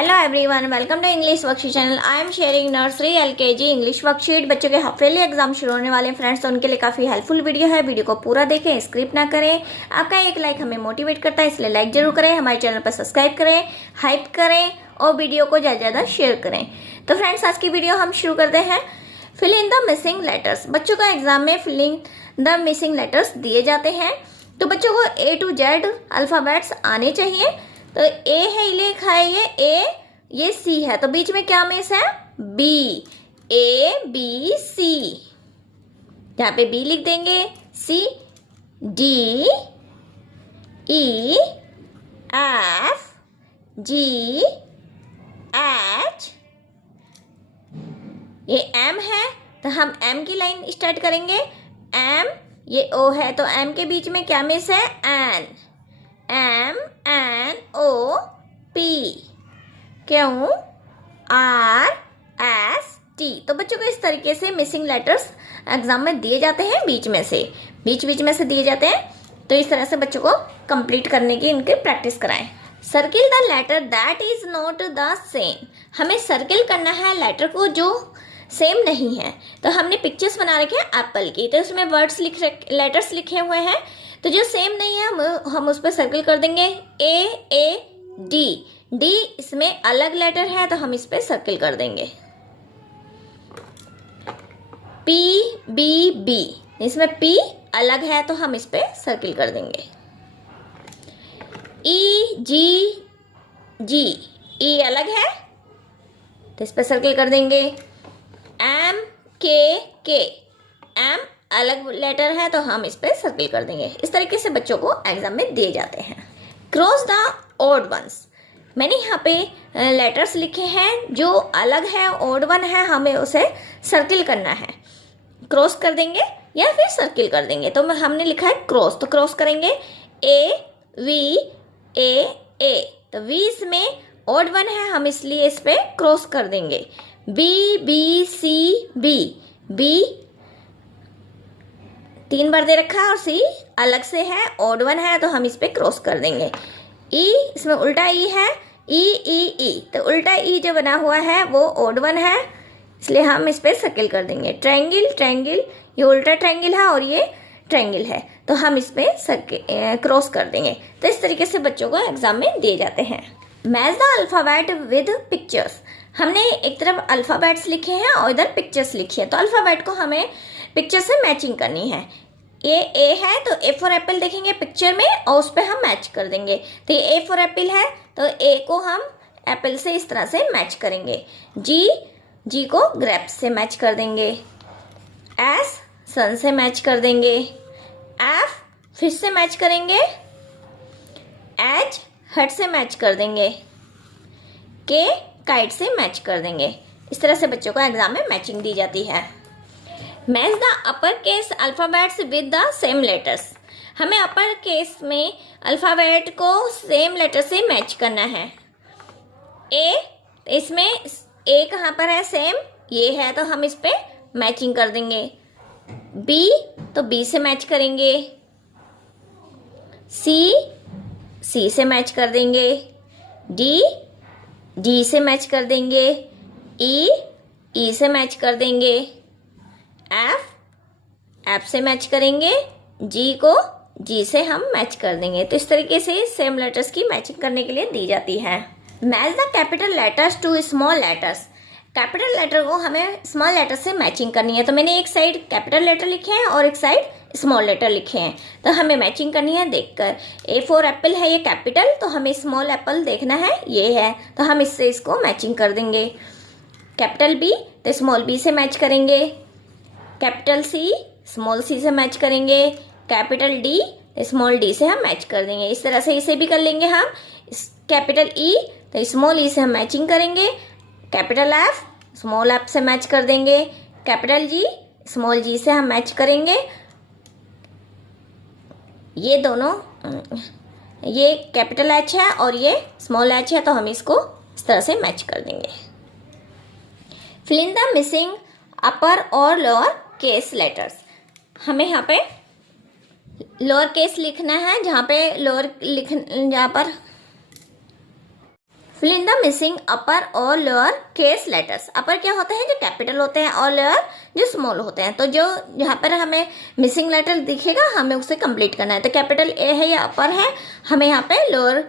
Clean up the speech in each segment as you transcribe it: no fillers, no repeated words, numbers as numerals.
Hello everyone, welcome to English worksheet channel. I am sharing nursery LKG English worksheet. बच्चों के half yearly exam शुरू होने वाले हैं फ्रेंड्स, तो उनके लिए काफी हेल्पफुल वीडियो है। वीडियो को पूरा देखें, स्किप ना करें। आपका एक लाइक हमें मोटिवेट करता है, इसलिए लाइक जरूर करें, हमारे चैनल पर सब्सक्राइब करें, हाइप करें और वीडियो को ज़्यादा ज़्यादा शेयर करें। तो फ्रेंड्स, आज की वीडियो हम शुरू करते हैं। Fill in the missing letters. बच्चों का एग्जाम में फिलिंग द मिसिंग लेटर्स दिए जाते हैं, तो बच्चों को A to Z अल्फाबेट्स आने चाहिए। तो ए है, लिखा है ये ए, ये सी है, तो बीच में क्या मिस है? बी। ABC। यहाँ पे बी लिख देंगे, सी, D, E, F, G, H। ये M है, तो हम M की लाइन स्टार्ट करेंगे। M, ये O है, तो M के बीच में क्या मिस है? N। MNOP। क्यों? RST। तो बच्चों को इस तरीके से मिसिंग लेटर्स एग्जाम में दिए जाते हैं, बीच बीच में से दिए जाते हैं। तो इस तरह से बच्चों को कंप्लीट करने की इनकी प्रैक्टिस कराएं। Circle the letter that is not the same. हमें सर्किल करना है लेटर को जो सेम नहीं है। तो हमने पिक्चर्स बना रखे हैं एप्पल की, तो इसमें वर्ड्स लेटर्स लिखे हुए हैं, तो जो सेम नहीं है हम उस पर सर्किल कर देंगे। AAD, डी इसमें अलग लेटर है, तो हम इस पे सर्किल कर देंगे। PBB, इसमें P अलग है, तो हम इस पे सर्किल कर देंगे। EGG, E अलग है, तो इस पे सर्किल कर देंगे। MKK, M अलग लेटर है, तो हम इस पे सर्किल कर देंगे। इस तरीके से बच्चों को एग्जाम में दिए जाते हैं। Cross the odd ones. मैंने यहाँ पे लेटर्स लिखे हैं, जो अलग है, ऑड वन है, हमें उसे सर्किल करना है। क्रॉस कर देंगे या फिर सर्किल कर देंगे। तो हमने लिखा है क्रॉस, तो क्रॉस करेंगे AVAA। तो V इसमें ऑड वन है, हम इसलिए इस पे क्रॉस कर देंगे। BBCB, B 3 बार दे रखा है और C अलग से है, ऑड वन है, तो हम इस पे क्रॉस कर देंगे। E इसमें उल्टा E है, EEE, तो उल्टा E जो बना हुआ है वो ऑड वन है, इसलिए हम इस पे सर्किल कर देंगे। ट्रायंगल, ये उल्टा ट्रायंगल है और ये ट्रायंगल है, तो हम इस पे क्रॉस कर देंगे। तो इस तरीके से बच्चों को एग्जाम में दिए जाते हैं। Match the alphabet with pictures. हमने एक तरफ अल्फाबेट्स लिखे हैं और इधर पिक्चर्स लिखी है, तो अल्फाबेट को हमें पिक्चर से मैचिंग करनी है। ये ए है, तो ए फॉर एप्पल देखेंगे पिक्चर में और उस पर हम मैच कर देंगे। तो ये ए फॉर एप्पल है, तो ए को हम एप्पल से इस तरह से मैच करेंगे। जी को ग्रेप्स से मैच कर देंगे। एस सन से मैच कर देंगे। एफ फिश से मैच करेंगे। एच हट से मैच कर देंगे। के काइट से मैच कर देंगे। इस तरह से बच्चों को एग्जाम में मैचिंग दी जाती है। Match the upper case alphabets with the same letters. हमें अपर केस में अल्फाबेट को सेम लेटर से मैच करना है। ए, इसमें ए कहाँ पर है? सेम ये है, तो हम इस पे मैचिंग कर देंगे। बी, तो बी से मैच करेंगे। सी से मैच कर देंगे। डी से मैच कर देंगे। ई से मैच कर देंगे। एफ से मैच करेंगे। जी को जी से हम मैच कर देंगे। तो इस तरीके से सेम लेटर्स की मैचिंग करने के लिए दी जाती है। Match the capital letters to small letters. Capital letter को हमें स्मॉल लेटर से मैचिंग करनी है, तो मैंने एक साइड कैपिटल लेटर लिखे हैं और एक साइड स्मॉल लेटर लिखे हैं, तो हमें मैचिंग करनी है देखकर। ए फॉर एप्पल है, ये कैपिटल, तो हमें स्मॉल एप्पल देखना है, ये है, तो हम इससे इसको मैचिंग कर देंगे। कैपिटल बी, तो स्मॉल बी से मैच करेंगे। कैपिटल सी, स्मॉल सी से मैच करेंगे। कैपिटल डी, स्मॉल डी से हम मैच कर देंगे। इस तरह से इसे भी कर लेंगे हम। कैपिटल ई, तो स्मॉल ई से हम मैचिंग करेंगे। कैपिटल एफ, स्मॉल एफ से मैच कर देंगे। कैपिटल जी, स्मॉल जी से हम मैच करेंगे। ये दोनों, ये कैपिटल एच है और ये स्मॉल एच है, तो हम इसको इस तरह से मैच कर देंगे। फिल इन द मिसिंग अपर और लोअर केस लेटर्स। हमें यहाँ पे लोअर केस लिखना है, जहाँ पर फिल इन द मिसिंग अपर और लोअर केस लेटर्स। अपर क्या होते हैं, जो कैपिटल होते हैं, और लोअर जो स्मॉल होते हैं। तो जो यहाँ पर हमें मिसिंग लेटर दिखेगा हमें उसे कंप्लीट करना है। तो कैपिटल ए है या अपर है, हमें यहाँ पे लोअर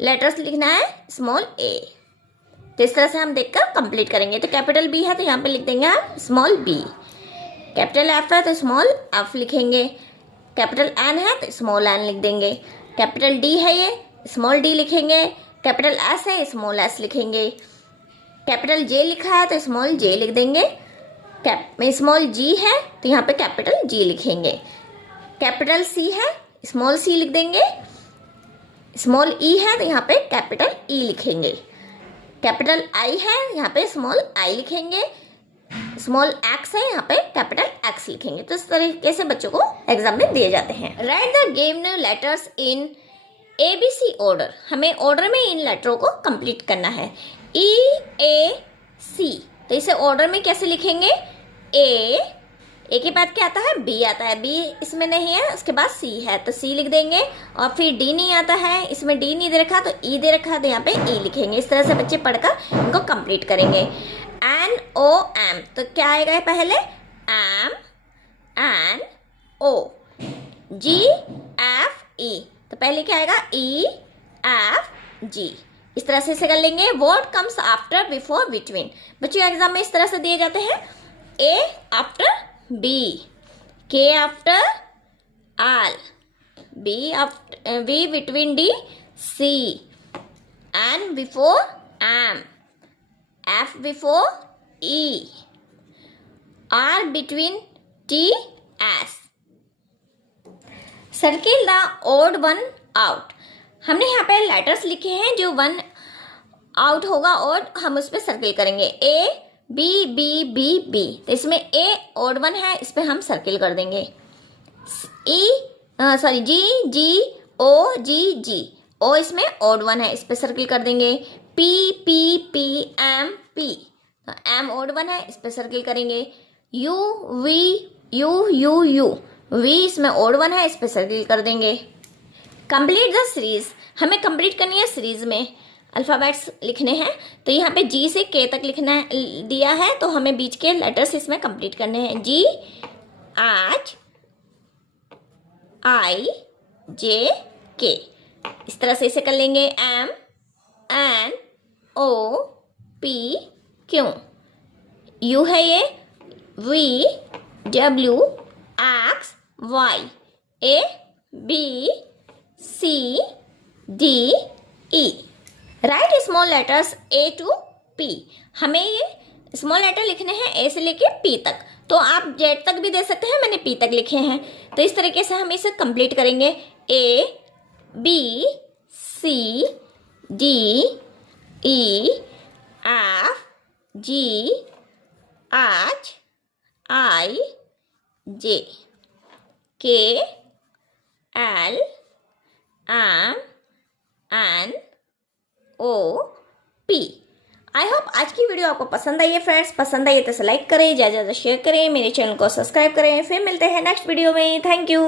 लेटर्स लिखना है स्मॉल ए। तो इस तरह से हम देखकर कंप्लीट करेंगे। तो कैपिटल बी है तो यहाँ पे लिख देंगे हम स्मॉल बी। कैपिटल एफ है तो स्मॉल एफ लिखेंगे। कैपिटल एन है तो स्मॉल एन लिख देंगे। कैपिटल डी है ये, स्मॉल डी लिखेंगे। कैपिटल एस है, स्मॉल एस लिखेंगे। कैपिटल जे लिखा है तो स्मॉल जे लिख देंगे। स्मॉल जी है तो यहाँ पे कैपिटल जी लिखेंगे। कैपिटल सी है, स्मॉल सी लिख देंगे। स्मॉल ई है तो यहाँ पे कैपिटल ई लिखेंगे। कैपिटल आई है, यहाँ पे स्मॉल आई लिखेंगे। स्मॉल एक्स है, यहाँ पे कैपिटल एक्स लिखेंगे। तो इस तरीके से बच्चों को एग्जाम में दिए जाते हैं। Right the given letters in ABC order. हमें ऑर्डर में इन लेटरों को कंप्लीट करना है। EAC, तो इसे ऑर्डर में कैसे लिखेंगे? ए के बाद क्या आता है? बी आता है। बी इसमें नहीं है, उसके बाद सी है तो सी लिख देंगे। और फिर डी नहीं आता है, इसमें डी नहीं दे रखा तो ई दे रखा है तो यहाँ पे ई लिखेंगे। इस तरह से बच्चे पढ़कर इनको कंप्लीट करेंगे। NOM, तो क्या आएगा पहले? M N O. GFE, तो पहले क्या आएगा? EFG। इस तरह से इसे कर लेंगे। Word comes after, before, between. बच्चों एग्जाम में इस तरह से दिए जाते हैं। A after B, K after R, B between D, C, N before M, F before E, R between T, S। Circle the odd one out. हमने यहाँ पे लेटर्स लिखे हैं जो वन आउट होगा और हम उस पर सर्किल करेंगे। A B B B B, तो इसमें A ओड वन है, इस पे हम सर्किल कर देंगे। G G O G G, O इसमें ओड वन है, इस पे सर्किल कर देंगे। P P P M P, तो M ओड वन है, इस पे सर्किल करेंगे। U V U U U, V इसमें ओड वन है, इस पे सर्किल कर देंगे। कंप्लीट द सीरीज, हमें कंप्लीट करनी है सीरीज में। अल्फ़ाबेट्स लिखने हैं तो यहाँ पे G से K तक लिखना दिया है, तो हमें बीच के लेटर्स इसमें कंप्लीट करने हैं। G H I J K, इस तरह से इसे कर लेंगे। M N O P Q, U है ये, V W X Y, A B C D E। Right small letters A to P। हमें ये स्मॉल लेटर लिखने हैं A से लेके P तक, तो आप Z तक भी दे सकते हैं, मैंने P तक लिखे हैं। तो इस तरीके से हम इसे कंप्लीट करेंगे। A B C D E F G H I J K L M N O P। I hope आज की वीडियो आपको पसंद आई है फ्रेंड्स। पसंद आई है तो लाइक करें, ज़्यादा से ज़्यादा शेयर करें, मेरे चैनल को सब्सक्राइब करें। फिर मिलते हैं नेक्स्ट वीडियो में। Thank you.